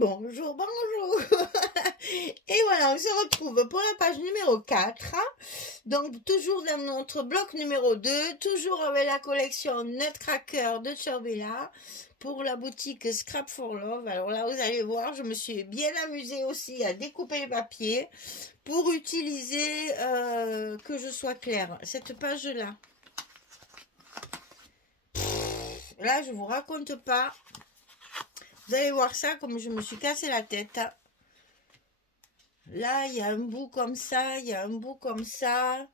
Bonjour, bonjour. Et voilà, on se retrouve pour la page numéro 4. Donc, toujours dans notre bloc numéro 2, toujours avec la collection Nutcracker de Ciaobella pour la boutique Scrap for Love. Alors là, vous allez voir, je me suis bien amusée aussi à découper les papiers pour utiliser, que je sois claire, cette page-là. Là, je vous raconte pas. Vous allez voir ça comme je me suis cassé la tête. Là, il y a un bout comme ça, il y a un bout comme ça,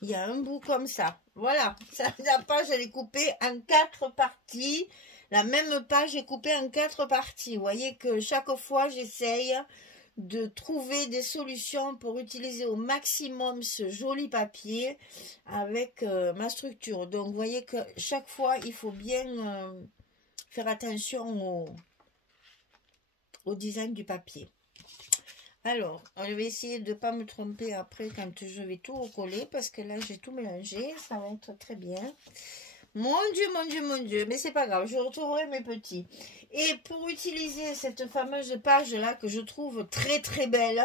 il y a un bout comme ça. Voilà, la page, elle est coupée en 4 parties. La même page est coupée en 4 parties. Vous voyez que chaque fois, j'essaye de trouver des solutions pour utiliser au maximum ce joli papier avec ma structure. Donc, vous voyez que chaque fois, il faut bien faire attention au design du papier. Alors, je vais essayer de ne pas me tromper après quand je vais tout recoller parce que là, j'ai tout mélangé. Ça va être très bien. Mon Dieu, mon Dieu, mon Dieu. Mais c'est pas grave, je retrouverai mes petits. Et pour utiliser cette fameuse page-là que je trouve très, très belle,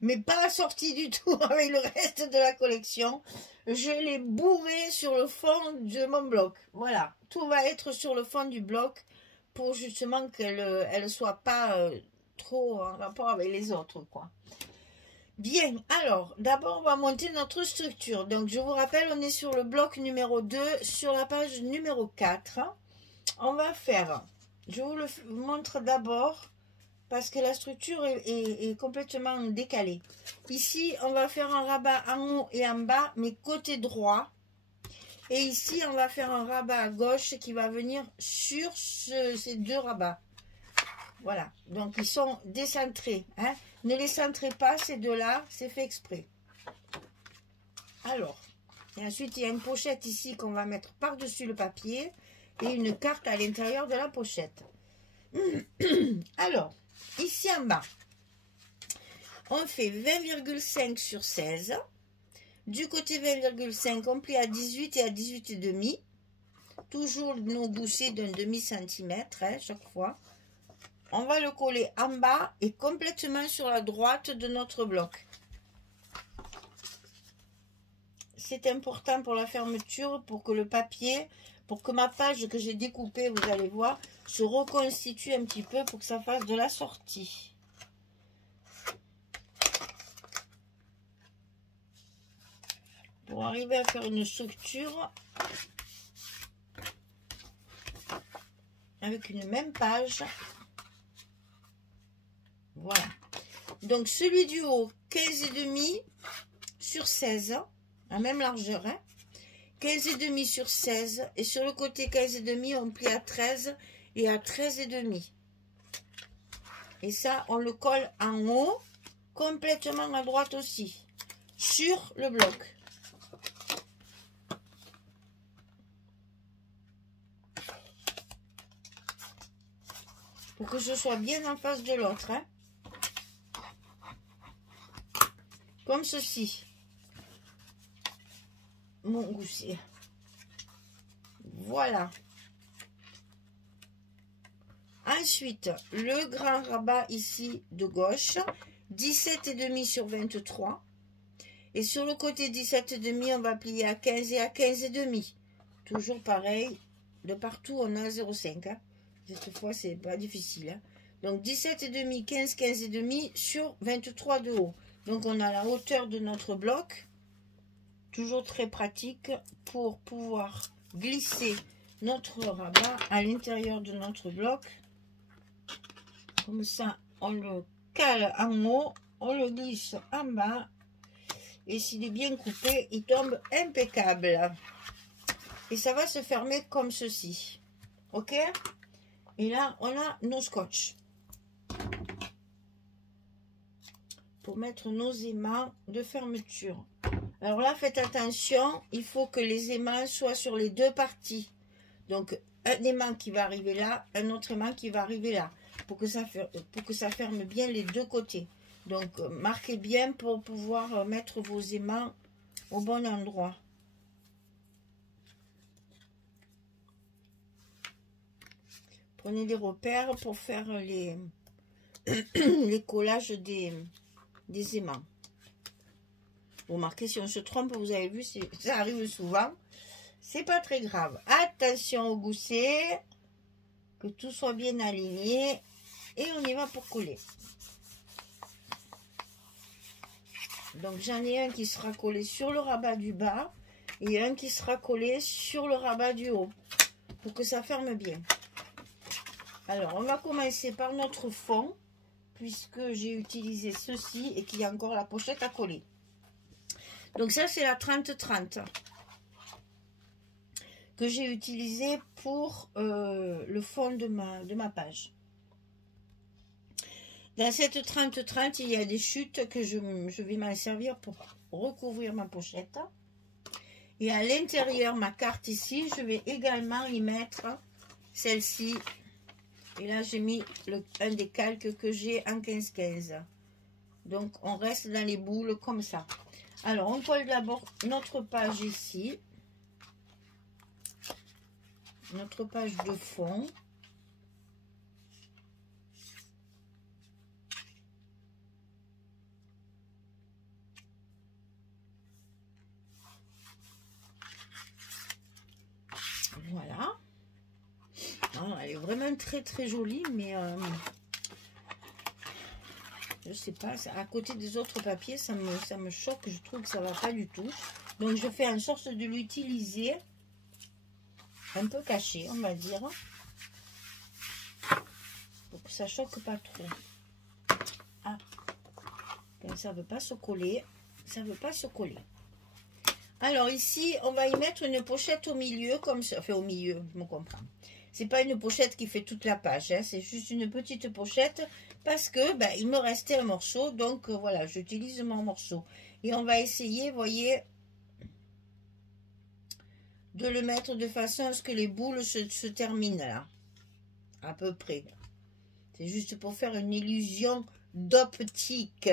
mais pas assortie du tout avec le reste de la collection, je l'ai bourrée sur le fond de mon bloc. Voilà, tout va être sur le fond du bloc pour justement qu'elle ne soit pas trop en rapport avec les autres, quoi. Bien, alors, d'abord, on va monter notre structure. Donc, je vous rappelle, on est sur le bloc numéro 2, sur la page numéro 4. On va faire, je vous le montre d'abord, parce que la structure est complètement décalée. Ici, on va faire un rabat en haut et en bas, mais côté droit. Et ici, on va faire un rabat à gauche qui va venir sur ces deux rabats. Voilà, donc ils sont décentrés. Hein. Ne les centrez pas, ces deux-là, c'est fait exprès. Alors, et ensuite, il y a une pochette ici qu'on va mettre par-dessus le papier et une carte à l'intérieur de la pochette. Alors, ici en bas, on fait 20,5 sur 16. Du côté 20,5, on plie à 18 et à 18,5. Toujours nos bouchées d'un demi-centimètre, hein, chaque fois. On va le coller en bas et complètement sur la droite de notre bloc. C'est important pour la fermeture, pour que le papier, pour que ma page que j'ai découpée, vous allez voir, se reconstitue un petit peu pour que ça fasse de la sortie. Pour arriver à faire une structure avec une même page. Voilà. Donc, celui du haut, 15,5 sur 16, la même largeur. Hein, 15,5 sur 16. Et sur le côté 15,5, on plie à 13 et à 13,5. Et ça, on le colle en haut, complètement à droite aussi, sur le bloc. Pour que je sois bien en face de l'autre. Hein. Comme ceci. Mon gousset. Voilà. Ensuite, le grand rabat ici de gauche. 17,5 sur 23. Et sur le côté 17,5, on va plier à 15 et à 15,5. Toujours pareil. De partout, on a 0,5. Hein. Cette fois, c'est pas difficile. Hein. Donc, 17,5, 15, 15,5 sur 23 de haut. Donc, on a la hauteur de notre bloc. Toujours très pratique pour pouvoir glisser notre rabat à l'intérieur de notre bloc. Comme ça, on le cale en haut, on le glisse en bas. Et s'il est bien coupé, il tombe impeccable. Et ça va se fermer comme ceci. Ok ? Et là, on a nos scotch. Pour mettre nos aimants de fermeture. Alors là, faites attention, il faut que les aimants soient sur les deux parties. Donc, un aimant qui va arriver là, un autre aimant qui va arriver là. Pour que ça ferme bien les deux côtés. Donc, marquez bien pour pouvoir mettre vos aimants au bon endroit. Prenez des repères pour faire les collages des aimants. Vous remarquez, si on se trompe, vous avez vu, ça arrive souvent. C'est pas très grave. Attention au gousset, que tout soit bien aligné. Et on y va pour coller. Donc j'en ai un qui sera collé sur le rabat du bas et un qui sera collé sur le rabat du haut pour que ça ferme bien. Alors on va commencer par notre fond puisque j'ai utilisé ceci et qu'il y a encore la pochette à coller. Donc ça c'est la 30-30 que j'ai utilisé pour le fond de ma page. Dans cette 30-30, il y a des chutes que je vais m'en servir pour recouvrir ma pochette. Et à l'intérieur, ma carte ici, je vais également y mettre celle-ci. Et là, j'ai mis un des calques que j'ai en 15-15. Donc, on reste dans les boules comme ça. Alors, on colle d'abord notre page ici. Notre page de fond. Voilà. Non, elle est vraiment très très jolie, mais je sais pas, à côté des autres papiers, ça me choque, je trouve que ça va pas du tout. Donc je fais en sorte de l'utiliser un peu caché, on va dire, pour que ça choque pas trop. Ah, ça veut pas se coller, ça veut pas se coller. Alors ici, on va y mettre une pochette au milieu, comme ça. Enfin, au milieu, je me comprends. C'est pas une pochette qui fait toute la page, hein, c'est juste une petite pochette parce que ben, il me restait un morceau, donc voilà, j'utilise mon morceau. Et on va essayer, vous voyez, de le mettre de façon à ce que les boules se terminent là, à peu près. C'est juste pour faire une illusion d'optique.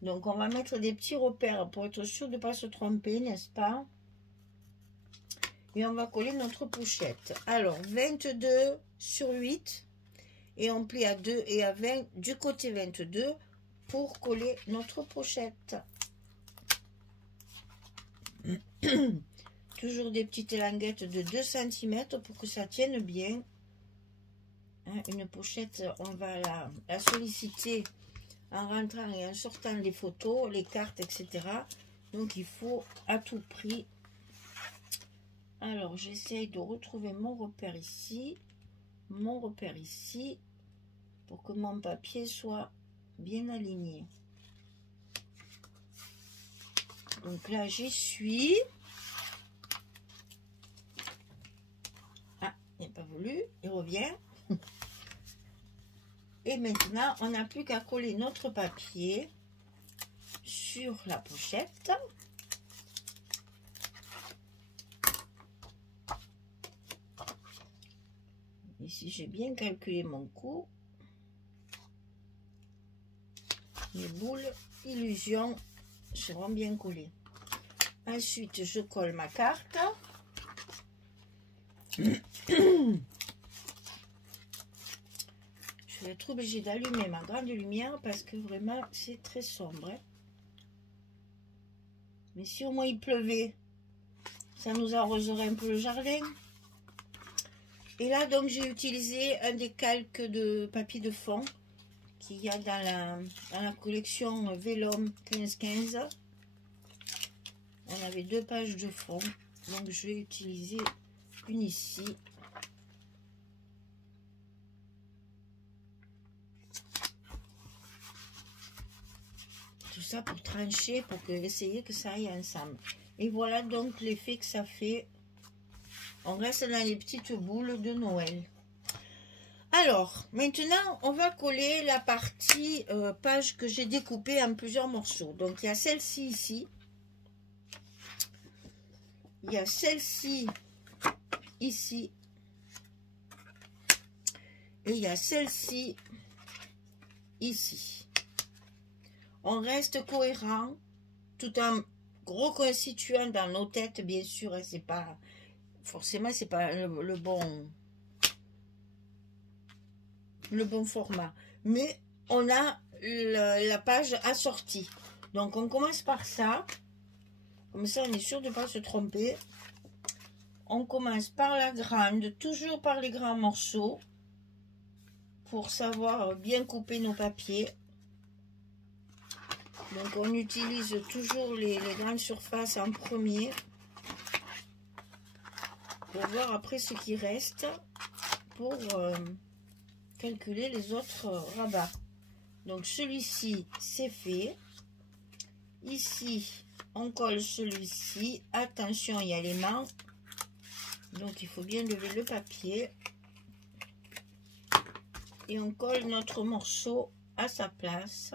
Donc, on va mettre des petits repères pour être sûr de ne pas se tromper, n'est-ce pas? Et on va coller notre pochette. Alors, 22 sur 8. Et on plie à 2 et à 20 du côté 22 pour coller notre pochette. Toujours des petites languettes de 2 cm pour que ça tienne bien. Hein, une pochette, on va la solliciter en rentrant et en sortant les photos, les cartes, etc. Donc il faut à tout prix. Alors j'essaye de retrouver mon repère ici, pour que mon papier soit bien aligné. Donc là j'y suis. Ah, il n'a pas voulu, il revient. Et maintenant, on n'a plus qu'à coller notre papier sur la pochette. Ici, j'ai bien calculé mon coup. Les boules illusion seront bien collées. Ensuite, je colle ma carte. Je vais être obligée d'allumer ma grande lumière parce que vraiment c'est très sombre. Hein. Mais si au moins il pleuvait, ça nous arroserait un peu le jardin. Et là donc j'ai utilisé un des calques de papier de fond qu'il y a dans la collection Vellum 15-15. On avait 2 pages de fond, donc je vais utiliser une ici. Tout ça pour trancher, pour essayer que ça aille ensemble. Et voilà donc l'effet que ça fait. On reste dans les petites boules de Noël. Alors, maintenant, on va coller la partie page que j'ai découpée en plusieurs morceaux. Donc, il y a celle-ci ici. Il y a celle-ci ici. Et il y a celle-ci ici. On reste cohérent tout en reconstituant dans nos têtes, bien sûr, hein, c'est pas forcément c'est pas le bon format. mais on a la page assortie. Donc on commence par ça, comme ça on est sûr de ne pas se tromper. On commence par la grande, toujours par les grands morceaux, pour savoir bien couper nos papiers. Donc on utilise toujours les grandes surfaces en premier, pour voir après ce qui reste, pour calculer les autres rabats. Donc celui-ci c'est fait. Ici on colle celui-ci. Attention, il y a les mains, donc il faut bien lever le papier. Et on colle notre morceau à sa place.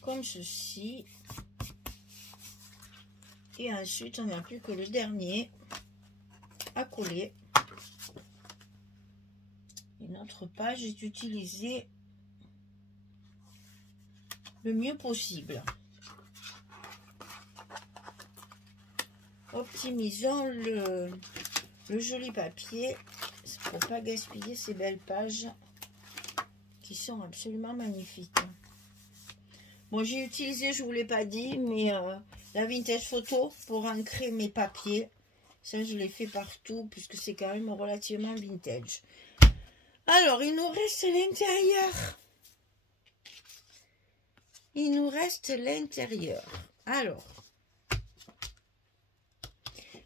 Comme ceci. Et ensuite on n'a plus que le dernier à coller. Et notre page est utilisée le mieux possible. Optimisons le joli papier pour pas gaspiller ces belles pages qui sont absolument magnifiques. Bon, j'ai utilisé, je vous l'ai pas dit, mais la vintage photo pour ancrer mes papiers. Ça, je l'ai fait partout puisque c'est quand même relativement vintage. Alors, il nous reste l'intérieur. Il nous reste l'intérieur. Alors,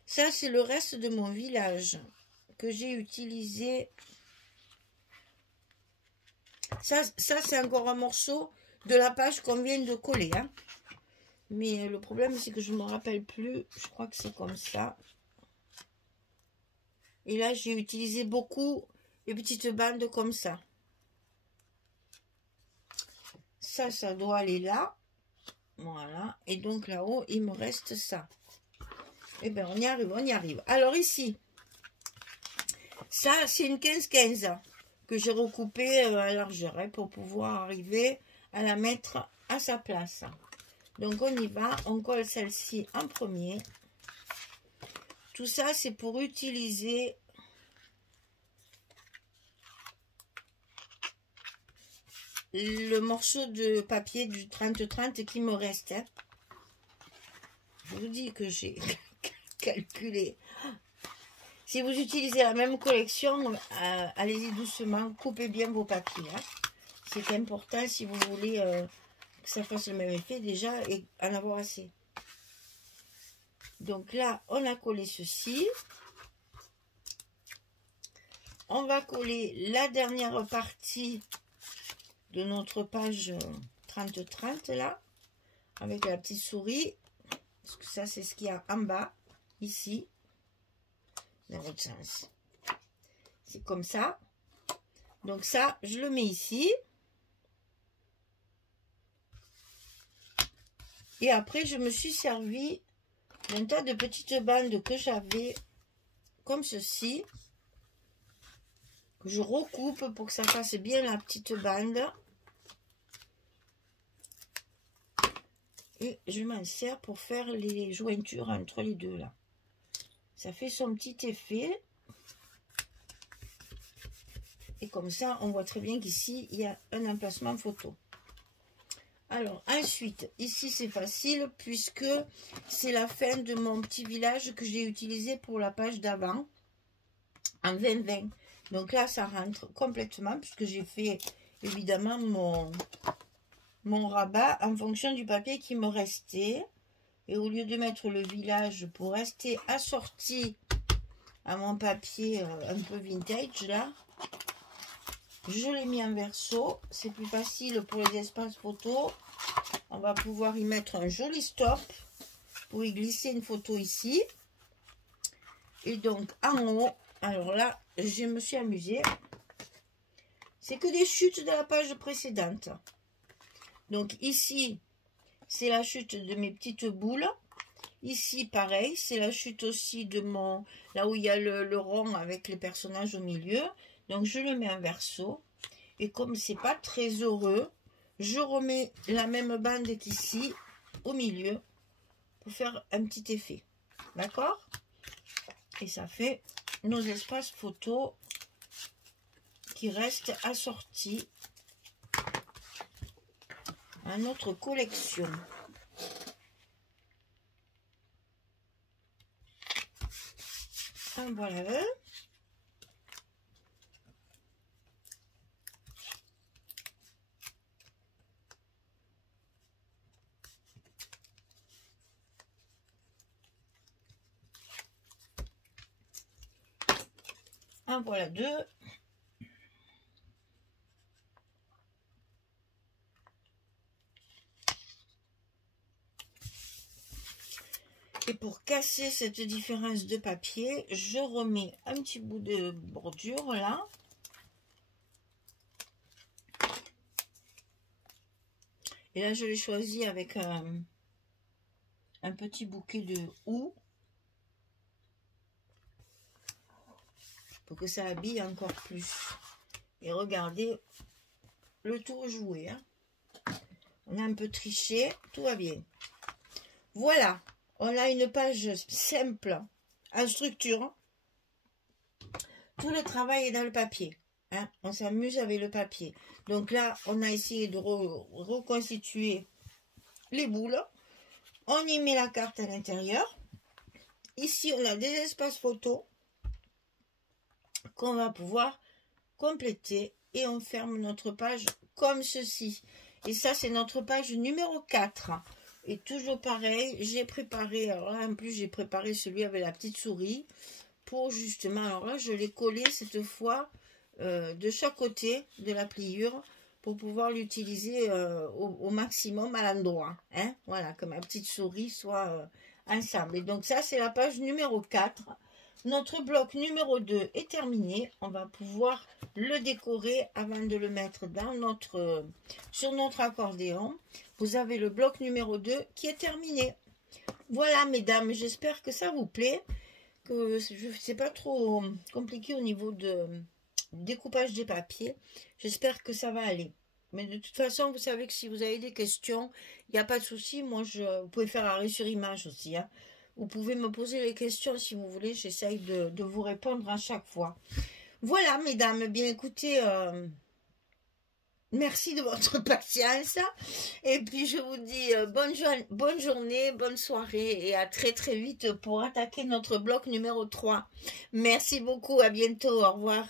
ça, c'est le reste de mon village que j'ai utilisé. Ça c'est encore un morceau de la page qu'on vient de coller. Hein. Mais le problème, c'est que je ne me rappelle plus. Je crois que c'est comme ça. Et là, j'ai utilisé beaucoup les petites bandes comme ça. Ça doit aller là. Voilà. Et donc là-haut, il me reste ça. Eh bien, on y arrive, on y arrive. Alors ici, ça, c'est une 15-15 que j'ai recoupée à largeur hein, pour pouvoir arriver à la mettre à sa place. Donc, on y va. On colle celle-ci en premier. Tout ça, c'est pour utiliser le morceau de papier du 30-30 qui me reste. Hein. Je vous dis que j'ai calculé. Si vous utilisez la même collection, allez-y doucement, coupez bien vos papiers. Hein. C'est important si vous voulez que ça fasse le même effet déjà et en avoir assez. Donc là, on a collé ceci. On va coller la dernière partie de notre page 30-30 là, avec la petite souris. Parce que ça, c'est ce qu'il y a en bas, ici. Dans votre sens. C'est comme ça. Donc ça, je le mets ici. Et après, je me suis servi d'un tas de petites bandes que j'avais comme ceci. Que je recoupe pour que ça fasse bien la petite bande. Et je m'en sers pour faire les jointures entre les deux là. Ça fait son petit effet. Et comme ça, on voit très bien qu'ici, il y a un emplacement photo. Alors, ensuite, ici, c'est facile puisque c'est la fin de mon petit village que j'ai utilisé pour la page d'avant en 2020. Donc là, ça rentre complètement puisque j'ai fait évidemment mon rabat en fonction du papier qui me restait. Et au lieu de mettre le village pour rester assorti à mon papier un peu vintage, là, je l'ai mis en verso. C'est plus facile pour les espaces photos. On va pouvoir y mettre un joli stop pour y glisser une photo ici. Et donc, en haut, alors là, je me suis amusée. C'est que des chutes de la page précédente. Donc ici, c'est la chute de mes petites boules. Ici, pareil, c'est la chute aussi de mon... Là où il y a le rond avec les personnages au milieu. Donc, je le mets en verso. Et comme c'est pas très heureux, je remets la même bande qu'ici, au milieu, pour faire un petit effet. D'accord? Et ça fait nos espaces photos qui reste assorti à notre collection. En voilà un. En voilà deux. Et pour casser cette différence de papier, je remets un petit bout de bordure là. Et là, je l'ai choisi avec un petit bouquet de houx. Pour que ça habille encore plus. Et regardez, le tour joué. Hein. On a un peu triché, tout va bien. Voilà, on a une page simple, en structure. Tout le travail est dans le papier. Hein. On s'amuse avec le papier. Donc là, on a essayé de reconstituer les boules. On y met la carte à l'intérieur. Ici, on a des espaces photos qu'on va pouvoir compléter et on ferme notre page comme ceci. Et ça, c'est notre page numéro 4. Et toujours pareil, j'ai préparé, alors là en plus j'ai préparé celui avec la petite souris pour justement, alors là je l'ai collé cette fois de chaque côté de la pliure pour pouvoir l'utiliser au maximum à l'endroit. Hein, voilà, que ma petite souris soit ensemble. Et donc ça c'est la page numéro 4. Notre bloc numéro 2 est terminé. On va pouvoir le décorer avant de le mettre dans sur notre accordéon. Vous avez le bloc numéro 2 qui est terminé. Voilà, mesdames, j'espère que ça vous plaît. Que c'est pas trop compliqué au niveau de découpage des papiers. J'espère que ça va aller. Mais de toute façon, vous savez que si vous avez des questions, il n'y a pas de souci. Moi, vous pouvez faire arrêt sur image aussi. Hein. Vous pouvez me poser les questions si vous voulez. J'essaye de vous répondre à chaque fois. Voilà, mesdames. Bien, écoutez, merci de votre patience. Et puis, je vous dis bonne journée, bonne soirée. Et à très, très vite pour attaquer notre bloc numéro 3. Merci beaucoup. À bientôt. Au revoir.